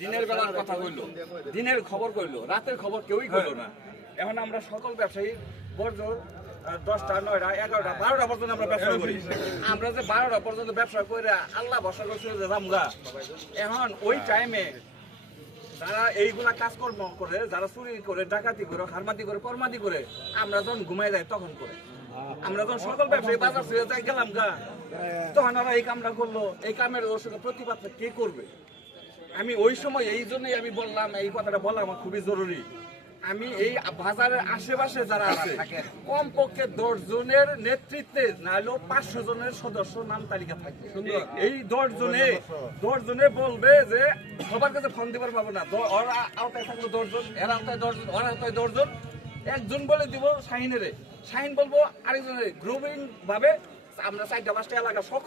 দিনের বেলার কথা কইলো, দিনের খবর কইলো, রাতের খবর কেউই কইলো না। এখন আমরা সকল ব্যবসায়ী বড়জোর 10টা 9টা 11টা 12টা পর্যন্ত আমরা ব্যবসা করি। আমরা যে 12টা পর্যন্ত ব্যবসা করে আল্লাহ ভরসা করছে যে রামগা, এখন ওই টাইমে যারা এইগুলা কাজকর্ম করে, যারা চুরি করে, ডাকাতি করে, হারমাতি করে, কর্মাতি করে, আমরা যখন ঘুমাই যাই তখন করে। আমরা যখন সকল ব্যবসায়ী বাজার ফিরে যাই গেলাম গা, তখন ওরা এই কামটা করলো। এই কামের ওর সঙ্গে প্রতিবাদ কে করবে? আমি ওই সময় এই জন্যই আমি বললাম, এই কথাটা বলা আমার খুবই জরুরি। আমি এই বাজারের আশেপাশে যারা আছে কমপক্ষে 10 জনের নেতৃত্বে নাহলেও 500 জনের সদস্য নাম তালিকা থাকবে। এই 10 জনে বলবে যে সবার কাছে ফোন দিবার পাবো না, ওরা আওতায় থাকলো 10 জন, এরা আওতায় 10 জন, ওরা আওতায় 10 জন। একজন বলে দিব শাহিনের, শাহিন বলবো আরেকজনের, গ্রুপিং ভাবে আমরা 4টা 5টা এলাকা সকল